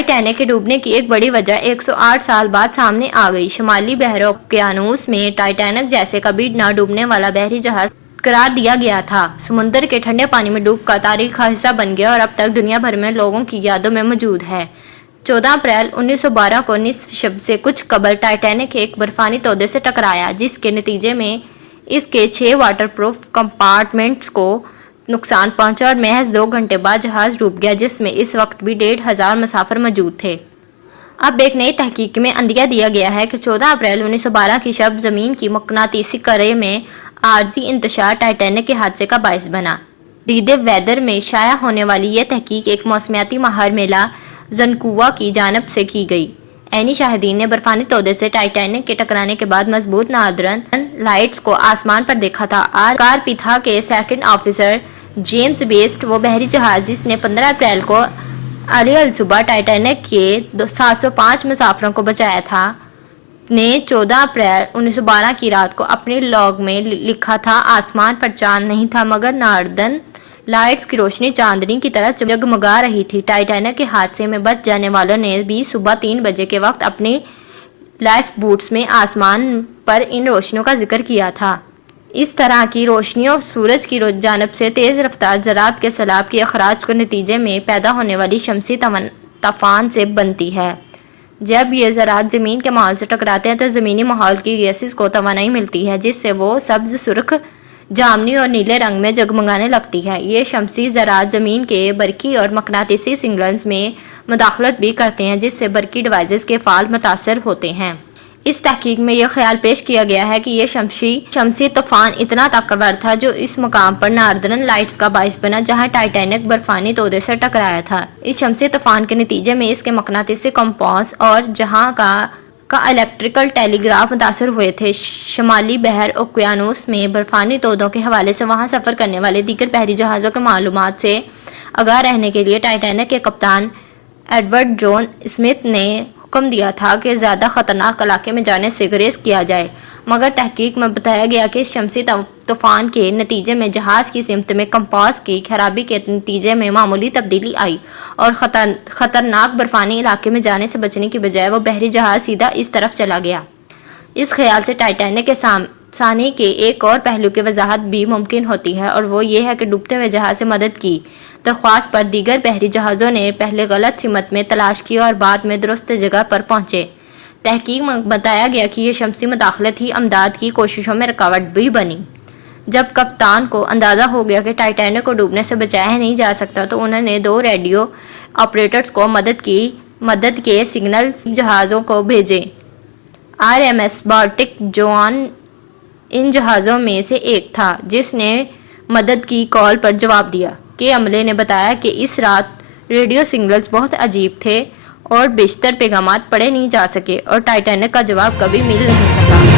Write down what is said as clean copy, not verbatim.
Titanic کے ڈوبنے کی ایک بڑی وجہ 108 سال بعد سامنے آ گئی۔ شمالی بحر اوقیانوس میں ٹائٹینک جیسے کبھی نہ ڈوبنے والا بحری جہاز قرار دیا گیا تھا، سمندر کے ٹھنڈے پانی میں ڈوب کر تاریخ کا حصہ بن گیا اور اب تک دنیا بھر میں لوگوں کی یادوں میں موجود ہے۔ 14 اپریل 1912 کو نصف شب سے کچھ قبل ٹائٹینک ایک برفانی تودے سے ٹکرایا، جس کے نتیجے میں اس کے 6 واٹر پروف کمپارٹمنٹس کو نقصان پہنچا اور محض 2 گھنٹے بعد جہاز ڈوب گیا، جس میں اس وقت بھی 1,500 مسافر موجود تھے۔ اب ایک نئی تحقیق میں اندیہ دیا گیا ہے کہ 14 اپریل 1912 کی شب زمین کی مقناطیسی کرے میں عارضی انتشار ٹائٹینک کے حادثے کا باعث بنا۔ ڈی دی ویدر میں شائع ہونے والی یہ تحقیق ایک موسمیاتی ماہر میلا زنکووا کی جانب سے کی گئی۔ عینی شاہدین نے برفانی تودے سے ٹائٹینک کے ٹکرانے کے بعد مضبوط ناردرن لائٹس کو آسمان پر دیکھا تھا۔ کارپیتھا کے سیکنڈ آفیسر جیمز بیسٹ، وہ بحری جہاز جس نے 15 اپریل کو علی الصبح ٹائٹینک کے 705 مسافروں کو بچایا تھا، نے 14 اپریل 1912 کی رات کو اپنے لاگ میں لکھا تھا: آسمان پر چاند نہیں تھا مگر ناردرن لائٹس کی روشنی چاندنی کی طرح جگمگا رہی تھی۔ ٹائٹینک کے حادثے میں بچ جانے والوں نے بھی صبح 3 بجے کے وقت اپنی لائف بوٹس میں آسمان پر ان روشنیوں کا ذکر کیا تھا۔ اس طرح کی روشنیوں سورج کی جانب سے تیز رفتار ذرات کے سیلاب کے اخراج کے نتیجے میں پیدا ہونے والی شمسی طوفان سے بنتی ہے۔ جب یہ ذرات زمین کے ماحول سے ٹکراتے ہیں تو زمینی ماحول کی گیسز کو توانائی ملتی ہے، جس سے وہ سبز، سرخ، جامنی اور نیلے رنگ میں جگمگانے لگتی ہے۔ یہ شمسی ذرات زمین کے برقی اور مقناطیسی سگنلز میں مداخلت بھی کرتے ہیں، جس سے برقی ڈیوائسز کے فعال متاثر ہوتے ہیں۔ اس تحقیق میں یہ خیال پیش کیا گیا ہے کہ یہ شمسی طوفان اتنا طاقتور تھا جو اس مقام پر ناردرن لائٹس کا باعث بنا جہاں ٹائٹینک برفانی تودے سے ٹکرایا تھا۔ اس شمسی طوفان کے نتیجے میں اس کے مقناطیسی کمپاس اور جہاں کا الیکٹریکل ٹیلی گراف متاثر ہوئے تھے۔ شمالی بحر اوقیانوس میں برفانی تودوں کے حوالے سے وہاں سفر کرنے والے دیگر بحری جہازوں کی معلومات سے آگاہ رہنے کے لیے ٹائٹینک کے کپتان ایڈورڈ جون اسمتھ نے حکم دیا تھا کہ زیادہ خطرناک علاقے میں جانے سے گریز کیا جائے، مگر تحقیق میں بتایا گیا کہ اس شمسی طوفان کے نتیجے میں جہاز کی سمت میں کمپاس کی خرابی کے نتیجے میں معمولی تبدیلی آئی اور خطرناک برفانی علاقے میں جانے سے بچنے کی بجائے وہ بحری جہاز سیدھا اس طرف چلا گیا۔ اس خیال سے ٹائٹینک کے سانی کے ایک اور پہلو کی وضاحت بھی ممکن ہوتی ہے، اور وہ یہ ہے کہ ڈوبتے ہوئے جہاز سے مدد کی درخواست پر دیگر بحری جہازوں نے پہلے غلط سمت میں تلاش کی اور بعد میں درست جگہ پر پہنچے۔ تحقیق میں بتایا گیا کہ یہ شمسی مداخلت ہی امداد کی کوششوں میں رکاوٹ بھی بنی۔ جب کپتان کو اندازہ ہو گیا کہ ٹائٹینک کو ڈوبنے سے بچایا نہیں جا سکتا تو انہوں نے 2 ریڈیو آپریٹرز کو مدد کے سگنل جہازوں کو بھیجے۔ RMS بالٹک جوان ان جہازوں میں سے ایک تھا جس نے مدد کی کال پر جواب دیا۔ کے عملے نے بتایا کہ اس رات ریڈیو سگنلز بہت عجیب تھے اور بیشتر پیغامات پڑھے نہیں جا سکے اور ٹائٹینک کا جواب کبھی مل نہیں سکا۔